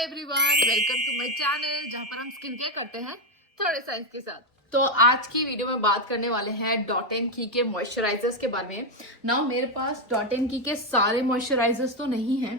Everyone, welcome to my channel जहां पर हम स्किन केयर करते हैं थोड़े साइंस के साथ। तो आज की वीडियो में बात करने वाले हैं डॉट एंड की के मॉइस्चराइजर्स के बारे में। नाउ मेरे पास डॉट एंड की के सारे मॉइस्चराइजर्स तो नहीं हैं,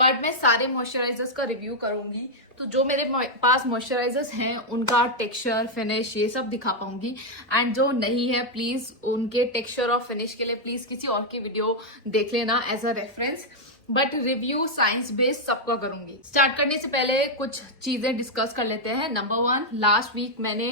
बट मैं सारे मॉइस्चराइजर्स का रिव्यू करूंगी। तो जो मेरे पास मॉइस्चराइजर्स हैं उनका टेक्सचर, फिनिश ये सब दिखा पाऊंगी। एंड जो नहीं है प्लीज उनके टेक्सचर और फिनिश के लिए प्लीज किसी और की वीडियो देख लेना as a reference. But review science based सबका करूंगी। स्टार्ट करने से पहले कुछ चीजें डिस्कस कर लेते हैं। नंबर 1, लास्ट वीक मैंने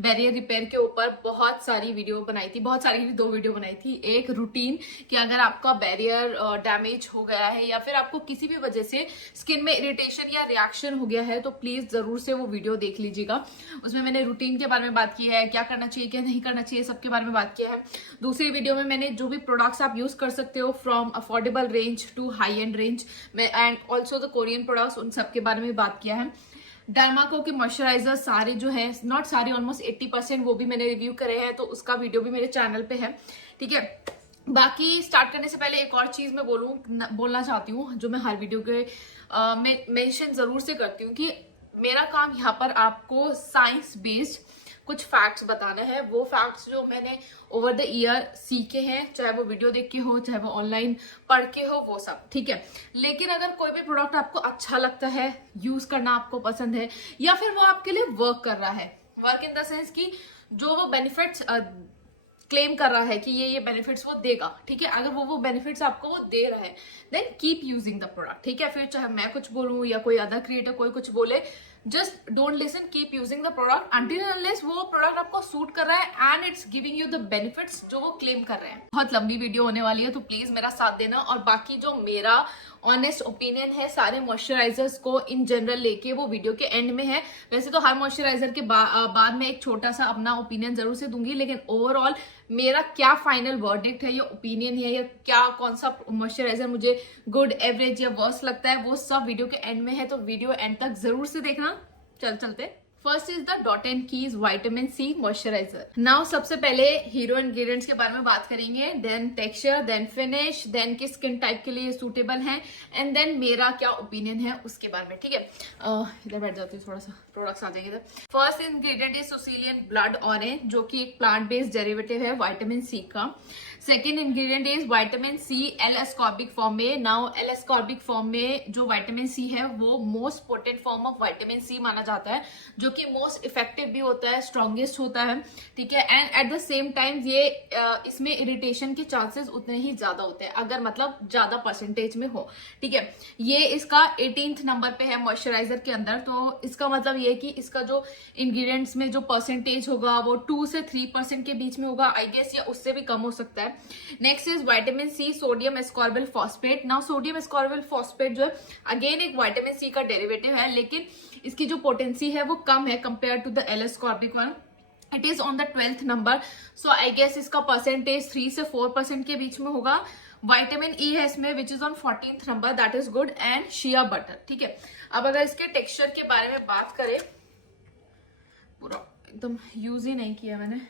बैरियर रिपेयर के ऊपर बहुत सारी वीडियो बनाई थी, बहुत सारी 2 वीडियो बनाई थी। एक रूटीन कि अगर आपका बैरियर डैमेज हो गया है या फिर आपको किसी भी वजह से स्किन में इरिटेशन या रिएक्शन हो गया है तो प्लीज जरूर से वो वीडियो देख लीजिएगा। उसमें मैंने रूटीन के बारे में बात की है, क्या करना चाहिए क्या नहीं करना चाहिए सबके बारे में बात किया है। दूसरी वीडियो में मैंने जो भी प्रोडक्ट्स आप यूज कर सकते हो from affordable range to high end range में and also the Korean products, उन सब के बारे में बात किया है। डर्माको के मॉइस्चराइजर सारे जो है, नॉट सारे, ऑलमोस्ट 80% वो भी मैंने रिव्यू करे हैं, तो उसका वीडियो भी मेरे चैनल पे है। ठीक है, बाकी स्टार्ट करने से पहले एक और चीज मैं बोलना चाहती हूँ जो मैं हर वीडियो के मेंशन जरूर से करती हूँ कि मेरा काम यहाँ पर आपको साइंस बेस्ड कुछ फैक्ट्स बताना है। वो फैक्ट्स जो मैंने ओवर द ईयर सीखे हैं, चाहे वो वीडियो देख के हो चाहे वो ऑनलाइन पढ़ के हो, वो सब ठीक है। लेकिन अगर कोई भी प्रोडक्ट आपको अच्छा लगता है, यूज करना आपको पसंद है, या फिर वो आपके लिए वर्क कर रहा है, वर्क इन द सेंस कि जो वो बेनिफिट्स क्लेम कर रहा है कि ये बेनिफिट्स वो देगा, ठीक है, अगर वो बेनिफिट्स आपको वो दे रहा है then keep using the product. ठीक है, फिर चाहे मैं कुछ बोलूं या कोई अदर क्रिएटर कोई कुछ बोले, just don't listen, keep using the product until unless वो प्रोडक्ट आपको सूट कर रहा है and it's giving you the benefits जो वो क्लेम कर रहे हैं। बहुत लंबी वीडियो होने वाली है तो प्लीज मेरा साथ देना। और बाकी जो मेरा ऑनेस्ट ओपिनियन है सारे मॉइस्चराइजर्स को इन जनरल लेके, वो वीडियो के एंड में है। वैसे तो हर मॉइस्चराइजर के बाद में एक छोटा सा अपना ओपिनियन जरूर से दूंगी, लेकिन ओवरऑल मेरा क्या फाइनल वर्डिक्ट है या ओपिनियन है या क्या कौन सा मॉइस्चराइजर मुझे गुड, एवरेज या वर्स्ट लगता है, वो सब वीडियो के एंड में है, तो वीडियो एंड तक जरूर से देखना। चलते first is the dot and keys vitamin C moisturiser. Now सबसे पहले हीरो इंग्रेडिएंट्स के बारे में बात करेंगे, then texture, then finish, then किस स्किन टाइप के लिए सूटेबल है, एंड देन मेरा क्या ओपिनियन है उसके बारे में। ठीक है, इधर बैठ जाती हूँ, थोड़ा सा प्रोडक्ट्स आ जाएंगे। First ingredient is Sicilian blood orange, जो कि एक प्लांट बेस्ड डेरिवेटिव है विटामिन सी का। Second ingredient is vitamin C L ascorbic form में। नाउ एल एस्कॉर्बिक फॉर्म में जो विटामिन सी है वो most potent form of vitamin C माना जाता है, जो कि मोस्ट इफेक्टिव भी होता है, स्ट्रॉन्गेस्ट होता है। ठीक है, and at the same time ये इसमें इरिटेशन के चांसेस उतने ही ज्यादा होते हैं अगर मतलब ज्यादा परसेंटेज में हो। ठीक है, ये इसका 18th नंबर पे है मॉइस्चराइजर के अंदर, तो इसका मतलब ये कि इसका जो इंग्रेडिएंट्स में जो परसेंटेज होगा वो 2 से 3% के बीच में होगा, आई गेस, या उससे भी कम हो सकता है। Next is vitamin C sodium ascorbyl phosphate. Now sodium ascorbyl phosphate जो है अगेन एक विटामिन सी का डेरिवेटिव है, लेकिन इसकी जो पोटेंसी है वो कम है compare to the L ascorbic one. It is on the 12th number, so I guess इसका परसेंटेज 3 से 4% के बीच में होगा। विटामिन ई है इसमें विच is on 14th number, that is good, and shea butter. ठीक है, अब अगर इसके टेक्सचर के बारे में बात करें, पूरा एकदम यूज ही नहीं किया मैंने,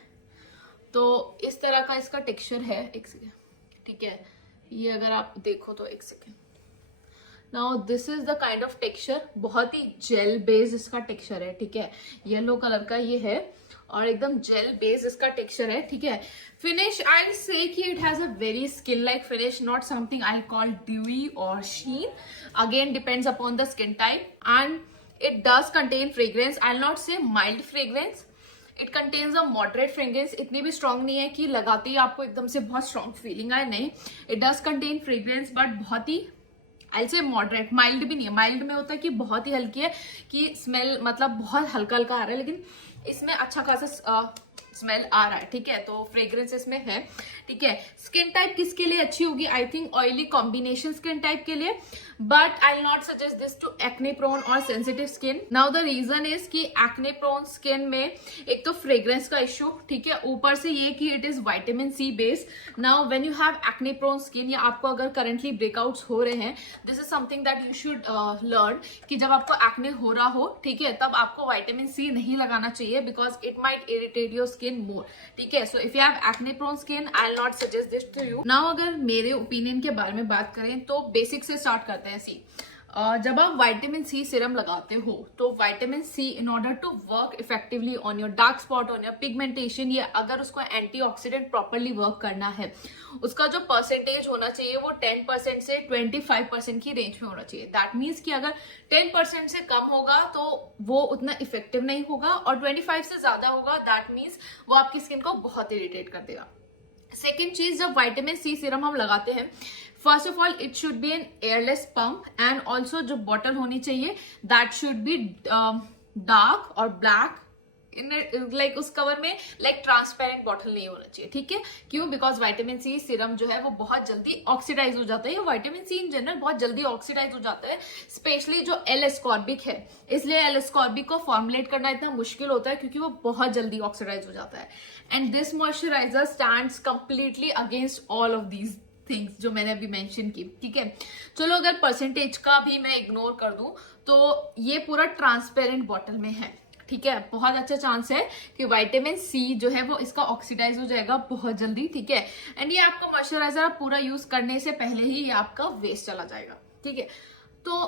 तो इस तरह का इसका टेक्सचर है। एक सेकेंड, ठीक है, ये अगर आप देखो तो एक second, now this is the kind of texture, बहुत ही जेल बेस्ड इसका टेक्सचर है। ठीक है, येलो कलर का ये है और एकदम जेल बेस्ड इसका टेक्सचर है। ठीक है, फिनिश आई से कि it has a very skin like finish, not something I call dewy और sheen, again depends upon the skin type, and it does contain fragrance, I will not say mild fragrance, it contains a moderate fragrance, इतनी भी strong नहीं है कि लगाते ही आपको एकदम से बहुत स्ट्रॉन्ग फीलिंग आए, नहीं, it does contain fragrance but बहुत ही आई से मॉडरेट, माइल्ड भी नहीं है। माइल्ड में होता है कि बहुत ही हल्की है, कि स्मेल मतलब बहुत हल्का हल्का आ रहा है, लेकिन इसमें अच्छा खासा स्मेल आ रहा है। ठीक है, तो फ्रेग्रेंस इसमें है। ठीक है, स्किन टाइप किसके लिए अच्छी होगी, I think oily combination skin type के लिए, but I will not suggest this to acne prone और sensitive skin. Now the reason is कि एक्ने प्रोन स्किन में एक तो फ्रेग्रेंस का इश्यू, ठीक है, ऊपर से ये कि it is vitamin C based. Now when you have acne prone skin, या आपको अगर करंटली ब्रेकआउट्स हो रहे हैं, this is something that you should learn कि जब आपको एक्ने हो रहा हो, ठीक है, तब आपको विटामिन सी नहीं लगाना चाहिए because it might irritate your skin more. ठीक है, so if you have acne prone skin I will not suggest this to you. Now अगर मेरे ओपिनियन के बारे में बात करें तो बेसिक से स्टार्ट करते हैं। सी जब आप विटामिन सी सीरम लगाते हो तो vitamin C in order to work effectively on your dark spot, on your pigmentation, या अगर उसको एंटीऑक्सीडेंट प्रॉपरली वर्क करना है, उसका जो परसेंटेज होना चाहिए वो 10% से 25% की रेंज में होना चाहिए। दैट मीन्स कि अगर 10% से कम होगा तो वो उतना इफेक्टिव नहीं होगा, और 25 से ज्यादा होगा दैट मीन्स वो आपकी स्किन को बहुत इरिटेट कर देगा। सेकेंड चीज, जब विटामिन सी सीरम हम लगाते हैं, first of all it should be an airless pump, and also जो बॉटल होनी चाहिए दैट शुड बी डार्क और ब्लैक इन लाइक उस कवर में लाइक ट्रांसपेरेंट बॉटल नहीं होना चाहिए, ठीक है। क्यों? बिकॉज विटामिन सी सीरम जो है वो बहुत जल्दी ऑक्सीडाइज हो जाता है, विटामिन सी इन जनरल बहुत जल्दी ऑक्सीडाइज हो जाता है, स्पेशली जो एल एस्कॉर्बिक है। इसलिए एल एस्कॉर्बिक को फॉर्मुलेट करना इतना मुश्किल होता है क्योंकि वो बहुत जल्दी ऑक्सीडाइज हो जाता है। And this moisturiser stands completely against all of these things जो मैंने अभी मेंशन की, ठीक है। चलो अगर परसेंटेज का भी मैं इग्नोर कर दूं तो ये पूरा ट्रांसपेरेंट बॉटल में है, ठीक है। बहुत अच्छा चांस है कि विटामिन सी जो है वो इसका ऑक्सीडाइज हो जाएगा बहुत जल्दी, ठीक है। एंड ये आपका मॉइस्चराइजर आप पूरा यूज करने से पहले ही ये आपका वेस्ट चला जाएगा, ठीक है। तो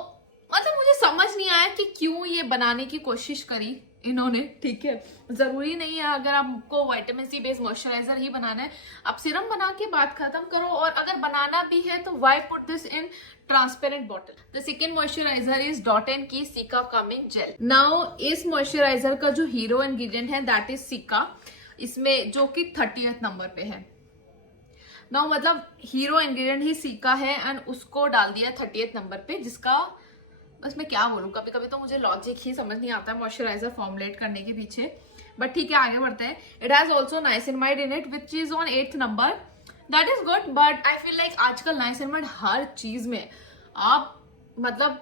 मतलब मुझे समझ नहीं आया कि क्यों ये बनाने की कोशिश करी इन्होंने, ठीक है। जरूरी नहीं है अगर आपको विटामिन सी बेस्ड मॉइस्चराइजर ही बनाना है, आप सीरम बना के बात खत्म करो, और अगर बनाना भी है तो why put this in transparent bottle. The second moisturiser is dot and की सिका कामिंग जेल। नाउ इस मॉइस्चराइजर का जो हीरो इंग्रेडिएंट है दैट इज सिका, इसमें जो कि 30th नंबर पे है। नाउ मतलब हीरो इंग्रेडिएंट ही सिका है एंड उसको डाल दिया 30th नंबर पे, जिसका बस मैं क्या बोलूं, कभी कभी तो मुझे लॉजिक ही समझ नहीं आता है मॉइस्चराइजर फॉर्मुलेट करने के पीछे, बट ठीक है आगे बढ़ते हैं। It has also niacinamide in it which is on 8th number, that is good, but I feel like आजकल नाइसिनमाइड हर चीज में, आप मतलब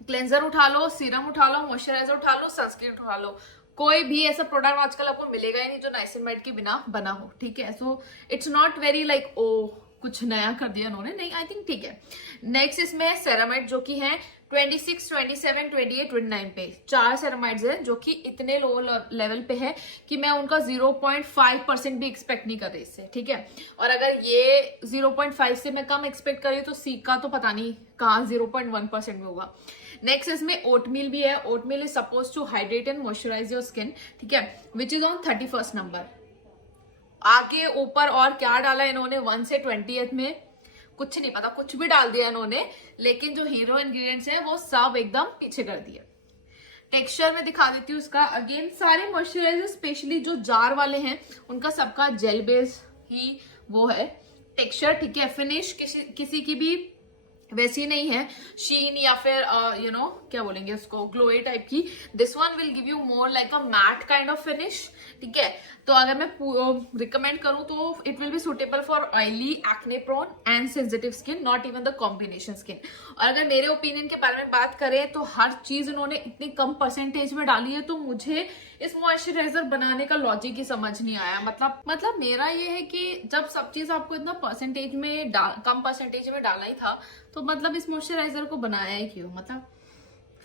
क्लेंजर उठा लो, सीरम उठा लो, मॉइस्चराइजर उठा लो, सनस्क्रीन उठा लो, कोई भी ऐसा प्रोडक्ट आजकल आपको मिलेगा ही नहीं जो नाइसिनमाइड के बिना बना हो, ठीक है। So it's not very like oh कुछ नया कर दिया उन्होंने, नहीं, आई थिंक ठीक है। नेक्स्ट इसमें सेरामाइड जो कि है 26, 27, 28, 29 पे 4 सेरामाइड्स हैं जो कि इतने लो लेवल पे है कि मैं उनका 0.5% भी एक्सपेक्ट नहीं कर रही इससे, ठीक है। और अगर ये 0.5 से मैं कम एक्सपेक्ट कर रही हूँ तो सी का तो पता नहीं कहाँ 0.1% में होगा। नेक्स्ट इसमें ओटमील भी है। Oatmeal is suppose to hydrate and moisturise your skin, ठीक है, विच इज ऑन 31st नंबर। आगे ऊपर और क्या डाला इन्होंने 1 से 20th में कुछ नहीं पता, कुछ भी डाल दिया इन्होंने, लेकिन जो हीरो इंग्रेडिएंट्स है वो सब एकदम पीछे कर दिए। टेक्सचर में दिखा देती हूँ उसका। अगेन सारे मॉइस्चराइजर स्पेशली जो जार वाले हैं उनका सबका जेल बेस ही वो है टेक्सचर, ठीक है। फिनिश किसी की भी वैसी नहीं है शीन या फिर यू नो क्या बोलेंगे उसको, ग्लोई टाइप की। This one will give you more like a matte kind of finish, ठीक है। तो अगर मैं रिकमेंड करूं तो it will be suitable for oily, acne prone and sensitive skin, not even the combination skin. और अगर मेरे ओपिनियन के बारे में बात करें तो हर चीज उन्होंने इतनी कम परसेंटेज में डाली है, तो मुझे इस मॉइस्चराइजर बनाने का लॉजिक ही समझ नहीं आया। मतलब मेरा ये है कि जब सब चीज आपको इतना परसेंटेज में कम परसेंटेज में डालना ही था तो मतलब इस मॉइस्चराइजर को बनाया ही क्यों। मतलब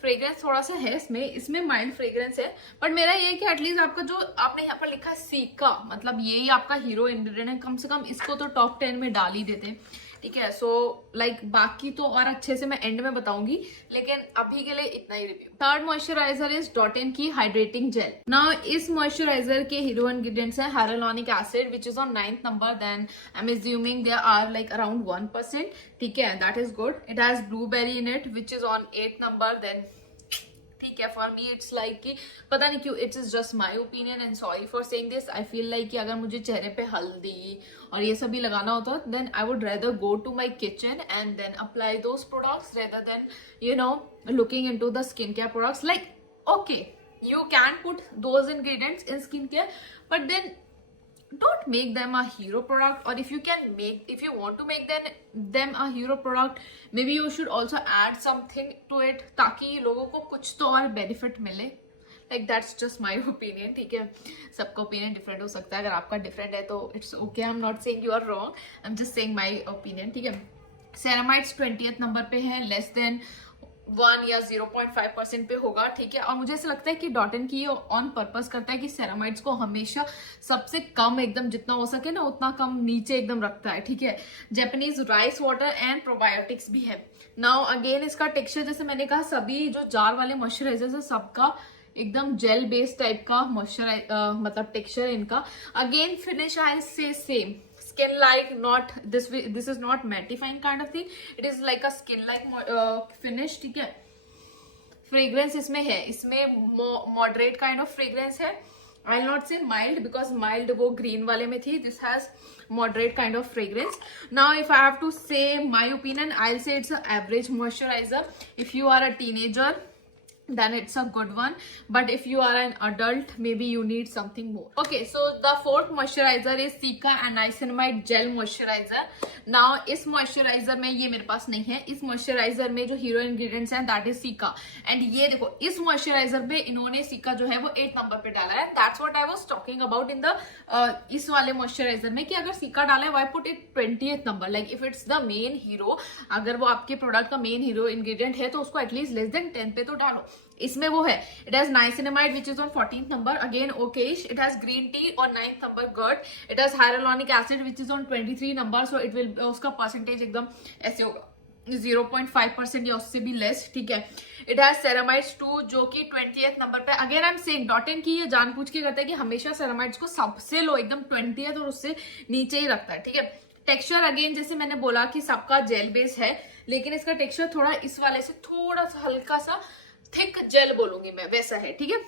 फ्रेग्रेंस थोड़ा सा है इसमें माइल्ड फ्रेग्रेंस है, बट मेरा ये है कि एटलीस्ट आपका जो आपने यहाँ पर लिखा है सीका, मतलब यही आपका हीरो इंग्रेडिएंट है, कम से कम इसको तो टॉप 10 में डाल ही देते, ठीक है। सो लाइक बाकी तो और अच्छे से मैं एंड में बताऊंगी, लेकिन अभी के लिए इतना ही review. Third moisturizer is dot and key hydrating gel. Now इस मॉइस्चराइजर के हीरो इंग्रेडिएंट्स है hyaluronic acid which is on 9th number, then I'm assuming there are like around 1%, ठीक है, that is good. It has blueberry in it which is on 8th number, then ठीक है। For me it's like कि पता नहीं क्यों, it's is just my opinion and sorry for saying this. I feel like कि अगर मुझे चेहरे पे हल्दी और ये सब भी लगाना होता then I would rather go to my kitchen and then apply those products rather than you know looking into the skin care products. Like okay, you can put those ingredients in skincare, but then don't make them a hero product, or if you want to make them a hero product, maybe you should also add something to it ताकि लोगों को कुछ तो और benefit मिले। Like that's just my opinion, ठीक है। सबका opinion different हो सकता है, अगर आपका different है तो it's okay, I'm not saying you are wrong, I'm just saying my opinion, ठीक है। Ceramides 20th नंबर पे है, less than 1 या 0.5% पे होगा, ठीक है। और मुझे ऐसा लगता है कि डॉट एंड की ऑन पर्पस करता है कि सेरामाइड्स को हमेशा सबसे कम एकदम जितना हो सके ना उतना कम नीचे एकदम रखता है, ठीक है। Japanese rice water and probiotics भी है। नाउ अगेन इसका टेक्सचर जैसे मैंने कहा सभी जो जार वाले मॉइस्चराइजर्स है सबका एकदम जेल बेस्ड टाइप का मॉइस्चराइज मतलब टेक्सचर है इनका। अगेन फिनिश आई से same skin like, not this is not mattifying kind of thing, it is like a skin like finish, ठीक है। फ्रेग्रेंस इसमें है, इसमें मॉडरेट काइंड ऑफ फ्रेग्रेंस है। आई will not say mild because mild वो green वाले में थी, this has moderate kind of fragrance. Now if I have to say my opinion, I'll say it's an average moisturizer. If you are a teenager then it's a good one, but if you are an adult maybe you need something more. Okay, so the fourth moisturizer is Cica and Niacinamide Gel Moisturizer. Now इस moisturizer में ये मेरे पास नहीं है, इस moisturizer में जो hero ingredients हैं that is Cica, and ये देखो इस moisturizer पे इन्होंने Cica जो है वो 8 नंबर पे डाला है। That's what I was talking about in the इस वाले moisturizer में कि अगर Cica डाला है why put it 20th number, like if it's the main hero, अगर वो आपके प्रोडक्ट का मेन हीरो इंग्रेडिएंट है तो उसको एटलीस्ट लेस देन 10 पे तो डालो। इसमें वो है, it has niacinamide which is on 14th number, अगेन ओकेश, it has green tea on 9th number गर्ड, it has hyaluronic acid which is on 23 number, so it will उसका परसेंटेज एकदम ऐसे होगा 0.5% या उससे भी लेस, ठीक है। इट हैज सेरामाइड्स 2 जो कि 20th नंबर पे। Again I am saying dot and की ये जानबूझ के करता है कि हमेशा सेरामाइड्स को सबसे लो एकदम 20th और उससे नीचे ही रखता है, ठीक है। टेक्सचर अगेन जैसे मैंने बोला कि सबका जेल बेस है, लेकिन इसका टेक्सचर थोड़ा इस वाले से थोड़ा सा हल्का सा थिक जेल बोलूंगी मैं, वैसा है, ठीक है।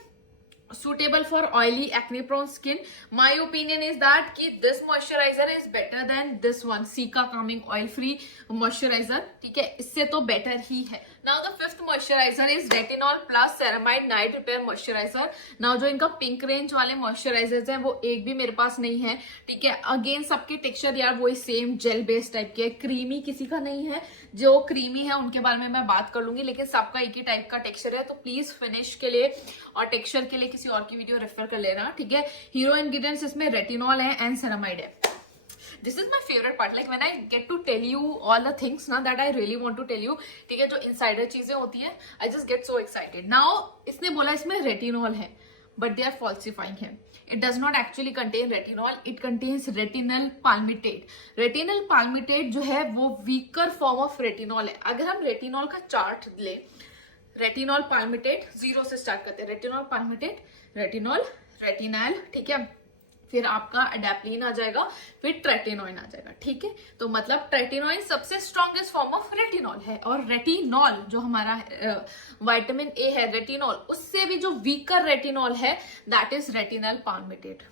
suitable for oily acne prone skin. My opinion is that कि this moisturizer is better than this one, Cica calming oil free moisturizer, ठीक है, इससे तो better ही है। Now the fifth moisturizer is retinol plus ceramide night repair moisturizer. Now जो इनका pink range वाले moisturizers हैं वो एक भी मेरे पास नहीं है, ठीक है। अगेन सबके टेक्सचर यार वही सेम जेल बेस्ड टाइप के, क्रीमी किसी का नहीं है, जो क्रीमी है उनके बारे में मैं बात कर लूंगी, लेकिन सबका एक ही टाइप का टेक्सचर है। तो प्लीज फिनिश के लिए और टेक्सचर के लिए किसी और की वीडियो रेफर कर लेना, ठीक है। हीरो इंग्रेडिएंट्स इसमें रेटिनॉल है एंड सेरामाइड है। This is my favourite part, like when I get to tell you all the things ना that I really want to tell you, ठीक है, जो इनसाइडर चीजें होती है, I just get so excited. Now इसने बोला इसमें रेटिनॉल है, बट दे आर फॉल्सिफाइंग है। It does not actually contain retinol, it contains retinol palmitate. Retinol palmitate जो है वो weaker form of retinol है। अगर हम रेटिनॉल का चार्ट ले, रेटिनॉल पाल्मिटेट 0 से स्टार्ट करते हैं, रेटिनॉल पाल्मिटेट, रेटिनॉल, रेटिनल, ठीक है, फिर आपका एडेप्लिन आ जाएगा, फिर ट्रेटिनोइन आ जाएगा, ठीक है। तो मतलब ट्रेटिनोइन सबसे स्ट्रॉन्गेस्ट फॉर्म ऑफ रेटिनॉल है, और रेटिनॉल जो हमारा विटामिन ए है रेटिनॉल, उससे भी जो वीकर रेटिनॉल है that is retinyl palmitate.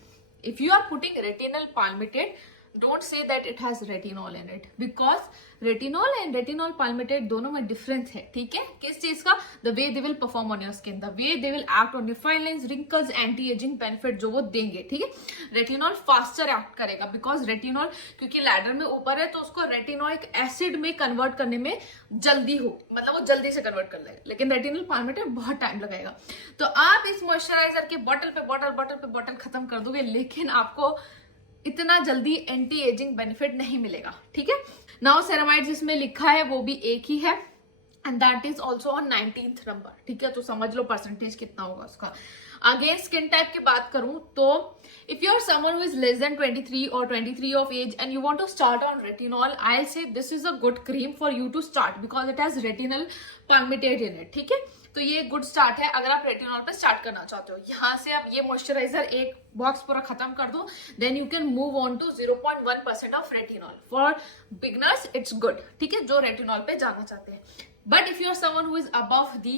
If you are putting retinyl palmitate, don't say that it has retinol in it, because retinol and retinol palmitate दोनों में डिफरेंस है, ठीक है। किस चीज का? The way they will perform on your skin, the way they will act on your fine lines, wrinkles, anti ageing benefit जो वो देंगे, ठीक है। रेटिनॉल फास्टर एक्ट करेगा बिकॉज रेटिनॉल क्योंकि लैडर में ऊपर है तो उसको रेटिनोइक एसिड में कन्वर्ट करने में जल्दी हो, मतलब वो जल्दी से कन्वर्ट कर लेगा, लेकिन रेटिनॉल पाल्मिटेट बहुत टाइम लगेगा। तो आप इस मॉइस्चराइजर के बॉटल पे बॉटल खत्म कर दोगे, लेकिन आपको इतना जल्दी एंटी एजिंग बेनिफिट नहीं मिलेगा, ठीक है। नाउ सेरामाइड जिसमें लिखा है वो भी एक ही है, and that is also on 19th number, ठीक है। तो समझ लो परसेंटेज कितना होगा उसका। अगेन स्किन टाइप की बात करूं तो if you are someone who is less than 23 और 23 of age and you want to start on retinol, I will say this is a good cream for you to start because it has retinyl palmitate in it, ठीक है। तो ये good start है अगर आप retinol पे start करना चाहते हो। यहाँ से आप ये मॉइस्चराइजर एक बॉक्स पूरा खत्म कर दो, then you can move on to 0.1% of retinol. For beginners it's good, ठीक है, जो रेटिनॉल पे जाना चाहते हैं। But if you're someone who is above the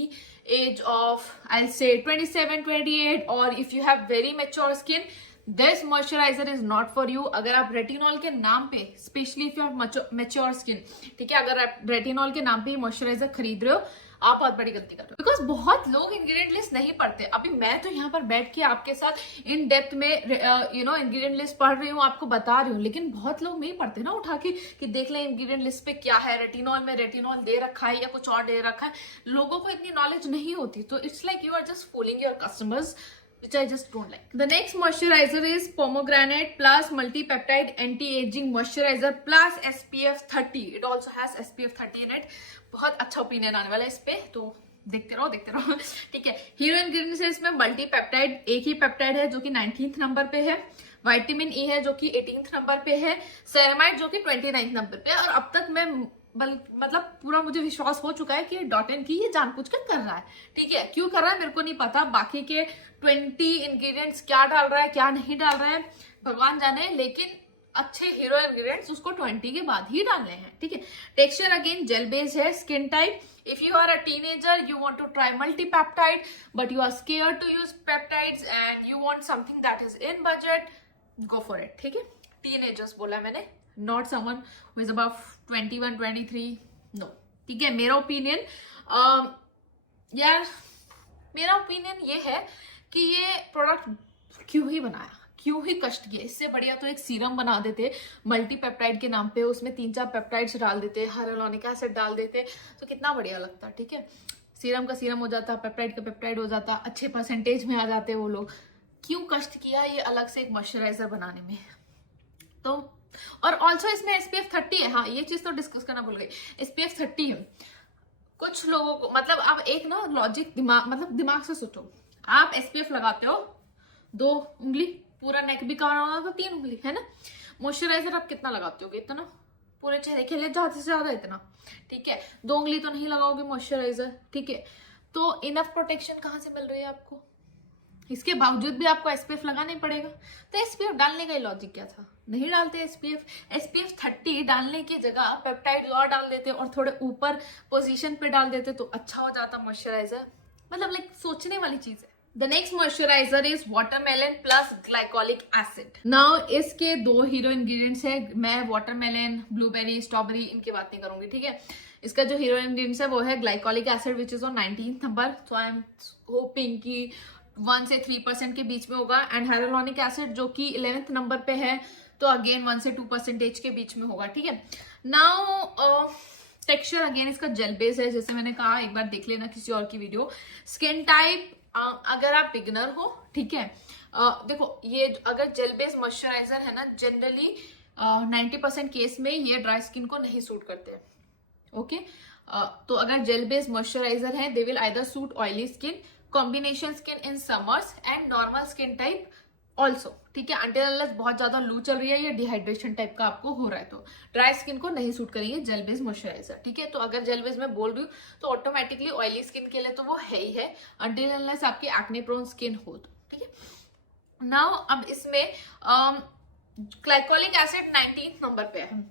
age of, I'll say 27, 28, or if you have very mature skin, this moisturizer is not for you. अगर आप retinol के नाम पे, specially if you have mature skin, ठीक है, अगर आप retinol के नाम पे ही मॉइस्चराइजर खरीद रहे हो, आप बहुत बड़ी गलती कर रहे हो, बिकॉज बहुत लोग इंग्रेडिएंट लिस्ट नहीं पढ़ते। अभी मैं तो यहाँ पर बैठ के आपके साथ इन डेप्थ में इंग्रेडिएंट लिस्ट पढ़ रही हूँ, आपको बता रही हूँ, लेकिन बहुत लोग नहीं पढ़ते ना उठा के कि देख लें इंग्रेडिएंट लिस्ट पे क्या है, रेटिनॉल में रेटिनॉल दे रखा है या कुछ और दे रखा है। लोगों को इतनी नॉलेज नहीं होती, तो it's like you are just fooling your customers, which I just don't like. The next moisturizer is pomegranate plus multi-peptide anti-aging moisturizer plus SPF 30. It also has SPF 30 in it. बहुत अच्छा opinion आने वाला है इस पे, तो देखते रहो ठीक है। हीरो इंग्रेडिएंट्स है इसमें मल्टी पेप्टाइड, एक ही पेप्टाइड है जो कि 19th नंबर पे है, विटामिन ई है जो कि 18th नंबर पे है, सेरेमाइड जो कि 29th नंबर पे है। और अब तक मैं मतलब पूरा मुझे विश्वास हो चुका है कि डॉट.इन की ये जानबूझकर कर रहा है, ठीक है। क्यों कर रहा है मेरे को नहीं पता, बाकी के 20 इंग्रेडिएंट्स क्या डाल रहा है क्या नहीं डाल रहा है भगवान जाने, लेकिन अच्छे हीरो इंग्रेडिएंट्स उसको 20 के बाद ही डालने हैं, ठीक है। टेक्सचर अगेन जेल बेस्ड है। Skin type, if you are a teenager, you want to try multi-peptide but you are scared to use peptides and you want something that is in budget, go for it, ठीक है। teenagers बोला मैंने, not someone who is above 21 23, no, ठीक है। मेरा opinion यार मेरा opinion ये है कि ये प्रोडक्ट क्यों ही बनाया, क्यों ही कष्ट किया। इससे बढ़िया तो एक सीरम बना देते मल्टी पेप्टाइड के नाम पे, उसमें 3-4 पेप्टाइड्स डाल देते, हाइलुरोनिक एसिड डाल देते, तो कितना बढ़िया लगता, ठीक है। सीरम का सीरम हो जाता, पेप्टाइड का पेप्टाइड हो जाता, अच्छे परसेंटेज में आ जाते वो लोग। क्यों कष्ट किया ये अलग से एक मॉइस्चराइजर बनाने में। तो और ऑल्सो इसमें SPF 30 है, हाँ ये चीज तो डिस्कस करना भूल गई, SPF 30 है। कुछ लोगों को मतलब आप एक ना लॉजिक दिमाग से सोचो, आप SPF लगाते हो 2 उंगली, पूरा नेक भी कवर होना तो 3 उंगली है ना। मॉइस्चराइजर आप कितना लगाते होगे, इतना, पूरे चेहरे के लिए ज्यादा से ज्यादा इतना, ठीक है। 2 उंगली तो नहीं लगाओगे मॉइस्चराइजर, ठीक है। तो इनफ प्रोटेक्शन कहाँ से मिल रही है आपको, इसके बावजूद भी आपको SPF लगाना ही पड़ेगा। तो SPF डालने का ही लॉजिक क्या था, नहीं डालते SPF 30 डालने की जगह पेप्टाइड और डाल देते और थोड़े ऊपर पोजीशन पे डाल देते तो अच्छा हो जाता मॉइस्चराइजर। मतलब लाइक सोचने वाली चीज है। The next moisturizer is watermelon plus glycolic acid. Now इसके 2 हीरो इंग्रेडिएंट्स है। मैं वाटरमेलन, ब्लूबेरी, स्ट्रॉबेरी इनकी बात नहीं करूंगी, ठीक है। इसका जो हीरो इंग्रेडिएंट्स है वो है glycolic acid which is on 19th number, so I am hoping कि 1 से 3% के बीच में होगा। एंड हाइलुरोनिक एसिड जो कि 11th नंबर पे है, तो अगेन 1 से 2% के बीच में होगा, ठीक है। नाउ टेक्सचर अगेन इसका जेल बेस है, जैसे मैंने कहा, एक बार देख लेना किसी और की वीडियो। स्किन टाइप अगर आप बिगनर हो, ठीक है, देखो ये अगर जेल बेस्ड मॉइस्चराइजर है ना, जनरली 90% केस में ये ड्राई स्किन को नहीं सूट करते, ओके। तो अगर जेल बेस्ड मॉइस्चराइजर है they will either suit oily skin, combination skin in summers and normal skin type also, ठीक है। अंटिल अनलेस बहुत ज्यादा लू चल रही है या डिहाइड्रेशन टाइप का आपको हो रहा है, तो ड्राई स्किन को नहीं सूट करेंगे जेल बेस्ड मॉइस्चराइजर, ठीक है। तो अगर जेल बेस्ड में बोल रही हूँ तो ऑटोमेटिकली ऑयली स्किन के लिए तो वो है ही है, अंटिल अनलेस आपकी एक्ने प्रोन स्किन हो तो, ठीक है। नाउ अब इसमें ग्लाइकोलिक एसिड 19th नंबर पे है,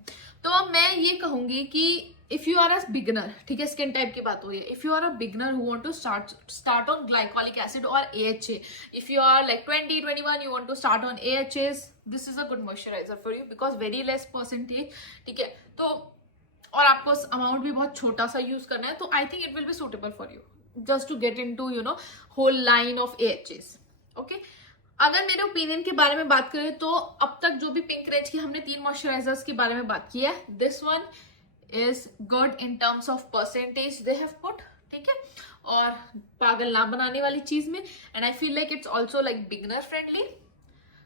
तो मैं ये कहूंगी कि if you are a beginner, ठीक है, स्किन टाइप की बात हो रही है, if you are a beginner who want to start on glycolic acid और AHA, if you are like 20-21 you want to start on AHAs, this is a good moisturiser for you because very less percentage, ठीक है। तो और आपको amount भी बहुत छोटा सा यूज करना है, तो I think it will be suitable for you just to get into you know whole line of AHAs, okay. अगर मेरे ओपिनियन के बारे में बात करें तो अब तक जो भी पिंक रेंज की हमने 3 मॉइस्चराइजर्स के बारे में बात की है, this one is good in terms of percentage they have put, ठीक है, और पागल ना बनाने वाली चीज में। And I feel like it's also like beginner friendly,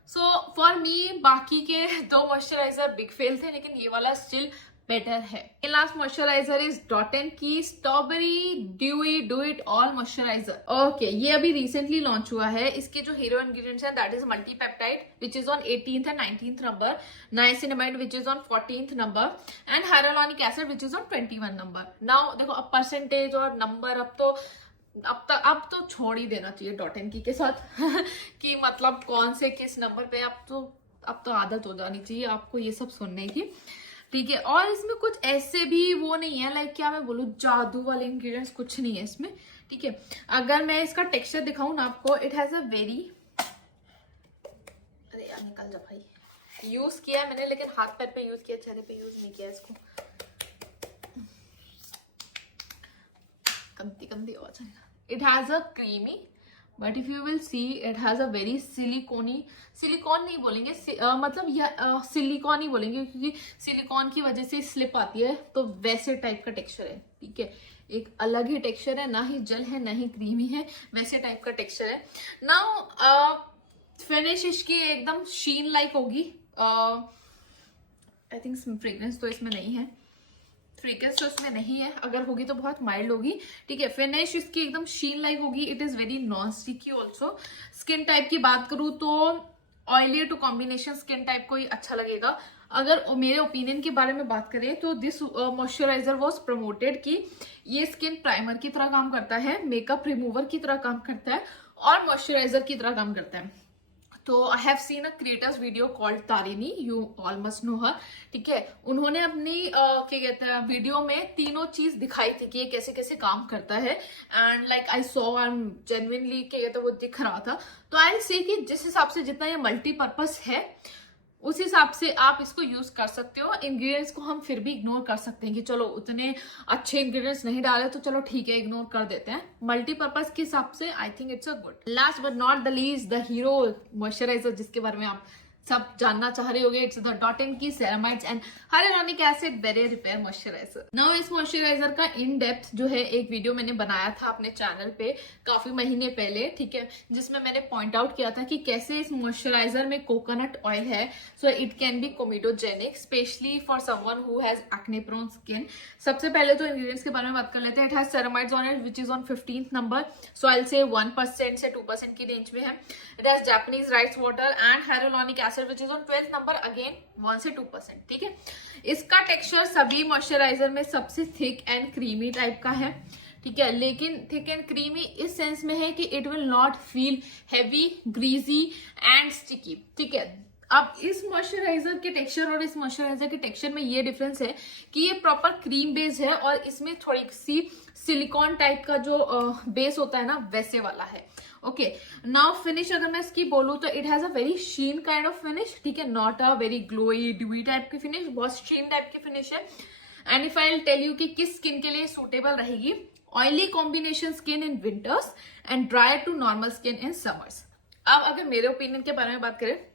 so for me बाकी के 2 मॉइस्चराइजर बिग फेल थे, लेकिन ये वाला स्टिल बेटर है। Last moisturiser is dot and key strawberry dewy do it all moisturiser, okay. ये अभी रिसेंटली लॉन्च हुआ है। इसके जो हीरो इंग्रेडिएंट्स हैं that is multi peptide which is on 18th and 19th number, niacinamide which is on 14th number, and hyaluronic acid which is on 21 number. Now देखो अब percentage और नंबर अब तो छोड़ ही देना चाहिए डॉट.इन की के साथ कि मतलब कौन से किस नंबर पे, अब तो आदत हो जानी चाहिए आपको ये सब सुनने की, ठीक है। और इसमें कुछ ऐसे भी वो नहीं है लाइक क्या मैं बोलूँ जादू वाले इंग्रेडिएंट्स कुछ नहीं है इसमें, ठीक है। अगर मैं इसका टेक्सचर दिखाऊं ना आपको, इट हैज अ वेरी, अरे यार निकल जा भाई, यूज किया है मैंने लेकिन हाथ पैर पे यूज किया, चेहरे पे यूज नहीं किया इसको, गंदी आवाज है। It has a creamy but if you will see it has a very silicon नहीं बोलेंगे, मतलब सिलिकॉन ही बोलेंगे क्योंकि सिलिकॉन की वजह से स्लिप आती है, तो वैसे टाइप का टेक्सचर है, ठीक है। एक अलग ही टेक्सचर है, ना ही जल है ना ही क्रीमी है, वैसे टाइप का टेक्सचर है। नाउ फिनिश इसकी एकदम शीन लाइक होगी, आई थिंक फ्रेग्रेंस तो इसमें नहीं है, फ्रीकेस्ट उसमें नहीं है, अगर होगी तो बहुत माइल्ड होगी, ठीक है। फिनिश इसकी एकदम शीन लाइक होगी, it is very non sticky also. Skin type की बात करूँ तो oily to combination skin type को ही अच्छा लगेगा। अगर मेरे ओपिनियन के बारे में बात करें तो दिस मॉइस्चराइजर वाज प्रमोटेड कि ये स्किन प्राइमर की तरह काम करता है, मेकअप रिमूवर की तरह काम करता है और मॉइस्चराइजर की तरह काम करता है। तो I have seen a creators video called Tarini, you all must know her, ठीक है। उन्होंने अपनी क्या कहते हैं वीडियो में तीनों चीज दिखाई थी कि ये कैसे कैसे काम करता है, and like I saw, I am genuinely क्या कहते हैं वो दिख रहा था। तो आई से कि जिस हिसाब से जितना ये मल्टीपर्पज है उस हिसाब से आप इसको यूज कर सकते हो। इंग्रेडिएंट्स को हम फिर भी इग्नोर कर सकते हैं कि चलो उतने अच्छे इंग्रेडिएंट्स नहीं डाले तो चलो ठीक है इग्नोर कर देते हैं। मल्टीपर्पज के हिसाब से आई think it's a good. Last but not the least the hero moisturiser जिसके बारे में आप सब जानना चाह रहे होगे, इट्स द डॉट एंड की ceramides and hyaluronic acid barrier repair moisturiser. Now इस मॉइस्चराइजर का इन डेप्थ जो है एक वीडियो मैंने बनाया था अपने चैनल पे काफी महीने पहले, ठीक है, जिसमें मैंने पॉइंट आउट किया था कि कैसे इस मॉइस्चराइजर में कोकोनट ऑयल है, so it can be comedogenic specially for someone who has acne prone skin. सबसे पहले तो इंग्रेडिएंट्स के बारे में बात कर लेते हैं। It has ceramides on it which is on 15th number, so I will से 1% से 2% की रेंज में है। It has Japanese rice water and hyaluronic acid which is on 12th number, again 1 से 2%, ठीक है। इसका टेक्सचर सभी मॉइस्चराइजर में सबसे थिक एंड क्रीमी टाइप का है, ठीक है, लेकिन थिक एंड क्रीमी इस सेंस में है कि it will not feel heavy, greasy and sticky, ठीक है। अब इस मॉइस्चराइजर के टेक्सचर और इस मॉइस्चराइजर के टेक्सचर में ये डिफरेंस है कि ये प्रॉपर क्रीम बेस है और इसमें थोड़ी सी सिलिकॉन टाइप का जो बेस होता है ना वैसे वाला है। ओके, नाउ फिनिश अगर मैं इसकी बोलूं तो it has a very sheen kind of finish, ठीक है, not a very glowy dewy type की फिनिश, बहुत शीन टाइप की फिनिश है। And if I will tell you कि किस स्किन के लिए सूटेबल रहेगी, oily combination skin in winters and dry to normal skin in summers. अब अगर मेरे ओपिनियन के बारे में बात करें,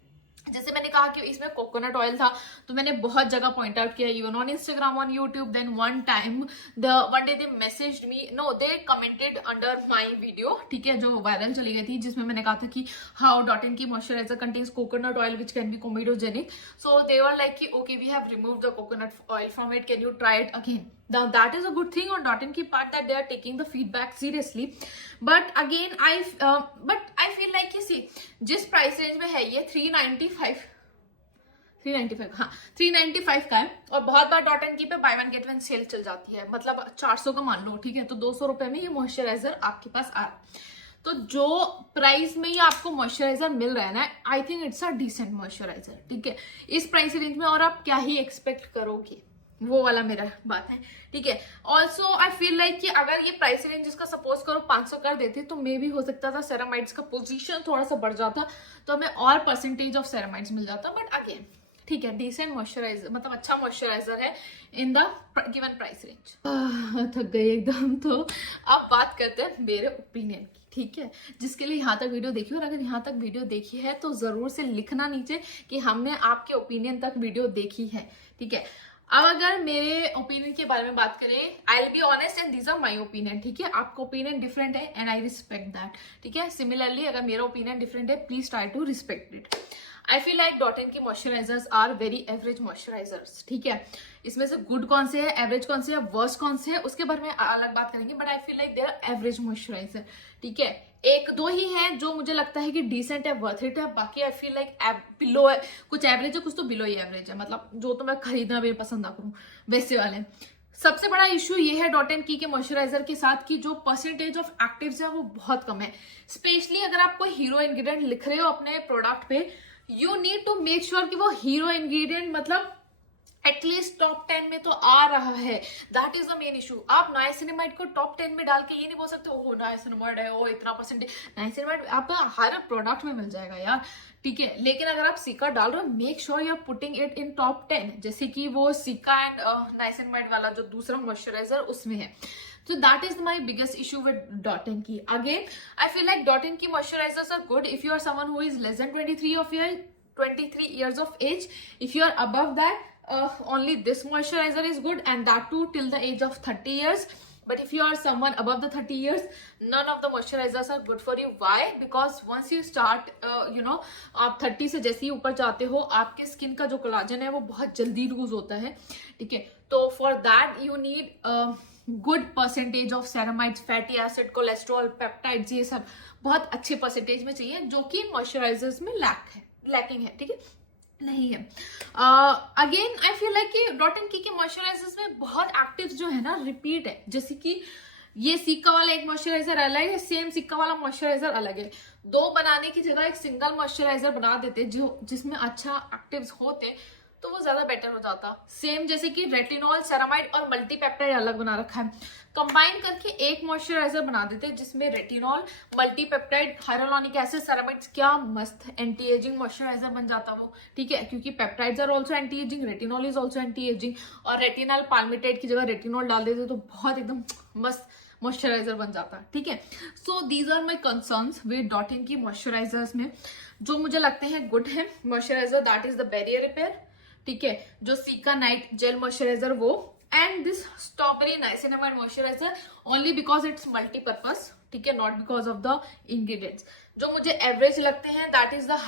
जैसे मैंने कहा कि इसमें कोकोनट ऑयल था तो मैंने बहुत जगह पॉइंट आउट किया, even on Instagram, on YouTube. Then one day they messaged me, no they commented under my video, ठीक है, जो वायरल चली गई थी जिसमें मैंने कहा था कि how dot and key moisturizer contains coconut oil which can be comedogenic. So they were like कि okay we have removed the coconut oil from it, can you try it again. Now that is a good thing on Dot & Key part that they are taking the feedback seriously, but again I feel like you see जिस price range में है ये 395 हाँ 395 का है, और बहुत बार Dot & Key पे buy one get one sale चल जाती है, मतलब 400 का मान लो, ठीक है, तो 200 रुपए में ये मॉइस्चराइजर आपके पास आ रहा है। तो जो प्राइस में ही आपको मॉइस्चराइजर मिल रहा है ना, I think it's a decent moisturiser, ठीक है, इस प्राइस रेंज में, और आप क्या ही एक्सपेक्ट करोगे, वो वाला मेरा बात है, ठीक है। ऑल्सो आई फील लाइक कि अगर ये प्राइस रेंज इसका सपोज करो 500 कर देते तो मे भी हो सकता था सेरामाइड्स का पोजीशन थोड़ा सा बढ़ जाता तो हमें और परसेंटेज ऑफ सेरामाइड्स मिल जाता, बट अगेन ठीक है, डिसेंट मॉइस्चराइजर, मतलब अच्छा मॉइस्चराइजर है in the given price range. थक गई एकदम। तो अब बात करते हैं मेरे ओपिनियन की, ठीक है, जिसके लिए यहाँ तक वीडियो देखी, और अगर यहाँ तक वीडियो देखी है तो जरूर से लिखना नीचे कि हमने आपके ओपिनियन तक वीडियो देखी है, ठीक है। अब अगर मेरे ओपिनियन के बारे में बात करें, I will be honest and these are my opinion, ठीक है, आपका ओपिनियन डिफरेंट है एंड आई रिस्पेक्ट दैट, ठीक है। सिमिलरली अगर मेरा ओपिनियन डिफरेंट है, please try to respect it. I feel like Dot & Key moisturisers are very average moisturisers, ठीक है। इसमें से गुड कौन से है, एवरेज कौन से है, वर्स्ट कौन से है, उसके बारे में अलग बात करेंगे, but I feel like they are average moisturiser, ठीक है। एक दो ही हैं जो मुझे लगता है कि डिसेंट है, वर्थ इट है, बाकी आई फील लाइक बिलो है, कुछ एवरेज है, कुछ तो बिलो ही एवरेज है, मतलब जो तो मैं खरीदना भी पसंद ना करूं वैसे वाले। सबसे बड़ा इशू ये है Dot & Key के मॉइस्चराइजर के साथ कि जो परसेंटेज ऑफ एक्टिव्स है वो बहुत कम है। स्पेशली अगर आप कोई हीरो इंग्रेडिएंट लिख रहे हो अपने प्रोडक्ट पे, you need to make sure कि वो हीरो इंग्रेडिएंट मतलब एटलीस्ट टॉप 10 में तो आ रहा है, that is the main issue. आप नाइसिनामाइड को टॉप 10 में डाल के ये नहीं बोल सकते ओ नाइसिनामाइड है, ओ इतना परसेंटेज। नाइसिनामाइड आपका हर प्रोडक्ट में मिल जाएगा यार, ठीक है, लेकिन अगर आप सिका डाल रहे हो, make sure you are putting it in top 10, जैसे कि वो सिका एंड नाइसिनामाइड वाला जो दूसरा मॉइस्चराइजर उसमें है। So that is my biggest issue with Dot & Key. Again, I feel like Dot & Key moisturizers are good if you are someone who is less than 23 years of age. If you are above that, only this moisturizer is good, and that too till the age of 30 years. But if you are someone above the 30 years, none of the moisturizers are good for you. Why? Because once you start, आप 30 से जैसे ही ऊपर जाते हो, आपके skin का जो collagen है वो बहुत जल्दी लूज होता है, ठीक है. तो for that you need good percentage of ceramides, fatty acid, cholesterol, peptides, ये सब बहुत अच्छे परसेंटेज में चाहिए, जो कि मॉइस्चराइजर्स में लैकिंग है, ठीक है, नहीं है. अगेन आई फील लाइक कि डॉट एंड की के मॉइस्चराइजर्स में बहुत एक्टिव जो है ना रिपीट है. जैसे कि ये सिक्का वाला एक मॉइस्चराइजर अलग है, सेम सिक्का वाला मॉइस्चराइजर अलग है. दो बनाने की जगह एक सिंगल मॉइस्चराइजर बना देते जो जिसमें अच्छा एक्टिव्स होते तो वो ज्यादा बेटर हो जाता. सेम जैसे कि रेटिनॉल, सेरामाइड और मल्टीपेप्टाइड अलग बना रखा है, कंबाइन करके एक मॉइस्चराइजर बना देते जिसमें रेटिनॉल, मल्टीपेप्टाइड, हाइलोरॉनिक एसिड, सेरामाइड्स, क्या मस्त एंटी एजिंग मॉइस्चराइजर बन जाता वो, ठीक है. क्योंकि peptides are also anti ageing, retinol is also anti ageing, और रेटिनॉल पाल्मिटेट की जगह रेटिनॉल डाल देते तो बहुत एकदम मस्त मॉइस्चराइजर बन जाता है, ठीक है. So these are my concerns with Dot and Key moisturisers में. जो मुझे लगते हैं गुड है moisturiser, that is the barrier repair, ठीक है. जो सीका नाइट जेल मॉइस्चराइजर वो, and this strawberry niacinamide moisturiser only because it's multipurpose, ठीक है, not because of the ingredients. जो मुझे एवरेज लगते हैं that is the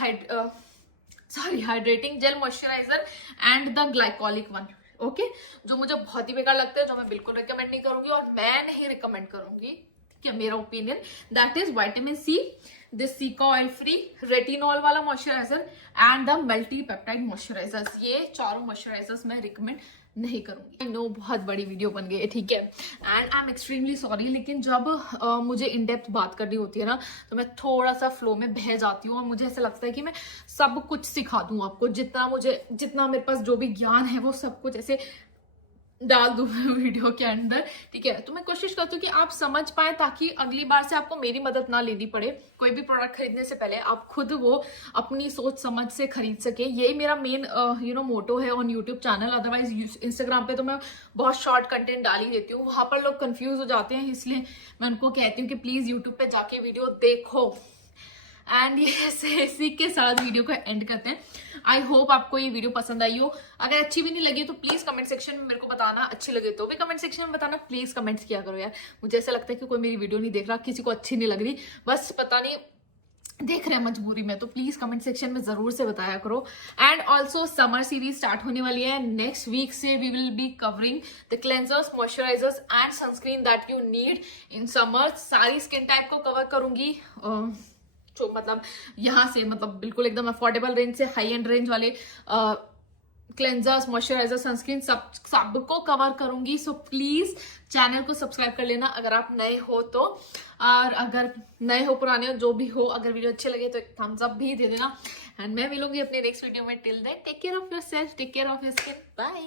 hydrating gel moisturiser and the glycolic one, okay. जो मुझे बहुत ही बेकार लगते हैं, जो मैं बिल्कुल रिकमेंड नहीं करूंगी और मैं नहीं रिकमेंड करूंगी, ठीक है, मेरा opinion, that is vitamin C, this cica oil free, retinol वाला moisturizer and the multi peptide moisturizers. ये चारों मॉइस्चराइजर्स मैं रिकमेंड नहीं करूंगी. आई नो बहुत बड़ी वीडियो बन गई है, ठीक है, and I am extremely sorry. लेकिन जब मुझे इन डेप्थ बात करनी होती है ना तो मैं थोड़ा सा फ्लो में बह जाती हूँ और मुझे ऐसा लगता है कि मैं सब कुछ सिखा दूँ आपको, जितना मेरे पास जो भी ज्ञान है वो सब कुछ ऐसे डाल दूं वीडियो के अंदर, ठीक है. तो मैं कोशिश करती हूँ कि आप समझ पाए ताकि अगली बार से आपको मेरी मदद ना लेनी पड़े. कोई भी प्रोडक्ट खरीदने से पहले आप खुद वो अपनी सोच समझ से खरीद सके. यही मेरा मेन मोटो है on YouTube channel. Otherwise Instagram पे तो मैं बहुत शॉर्ट कंटेंट डाल ही देती हूँ, वहां पर लोग कंफ्यूज हो जाते हैं, इसलिए मैं उनको कहती हूँ कि प्लीज यूट्यूब पे जाके वीडियो देखो. एंड ये इसी के साथ वीडियो को एंड करते हैं. आई होप आपको ये वीडियो पसंद आई हो. अगर अच्छी भी नहीं लगी तो प्लीज कमेंट सेक्शन में मेरे को बताना, अच्छी लगे तो भी कमेंट सेक्शन में बताना. प्लीज कमेंट्स किया करो यार. मुझे ऐसा लगता है कि कोई मेरी वीडियो नहीं देख रहा, किसी को अच्छी नहीं लग रही, बस पता नहीं देख रहे हैं मजबूरी में. तो प्लीज कमेंट सेक्शन में जरूर से बताया करो. And also summer series start होने वाली है. नेक्स्ट वीक से we will be covering the cleansers, moisturisers and sunscreen that you need in summer. सारी स्किन टाइप को कवर करूंगी, जो मतलब यहाँ से मतलब बिल्कुल एकदम अफोर्डेबल रेंज से हाई एंड रेंज वाले क्लेंजर्स, मॉइस्चराइजर, सनस्क्रीन सबको कवर करूंगी. सो प्लीज चैनल को सब्सक्राइब कर लेना अगर आप नए हो तो, और अगर नए हो पुराने हो जो भी हो, अगर वीडियो अच्छे लगे तो एक थम्स अप भी दे देना. एंड मैं मिलूंगी अपने नेक्स्ट वीडियो में. Till then take care of your self, take care of your skin, bye.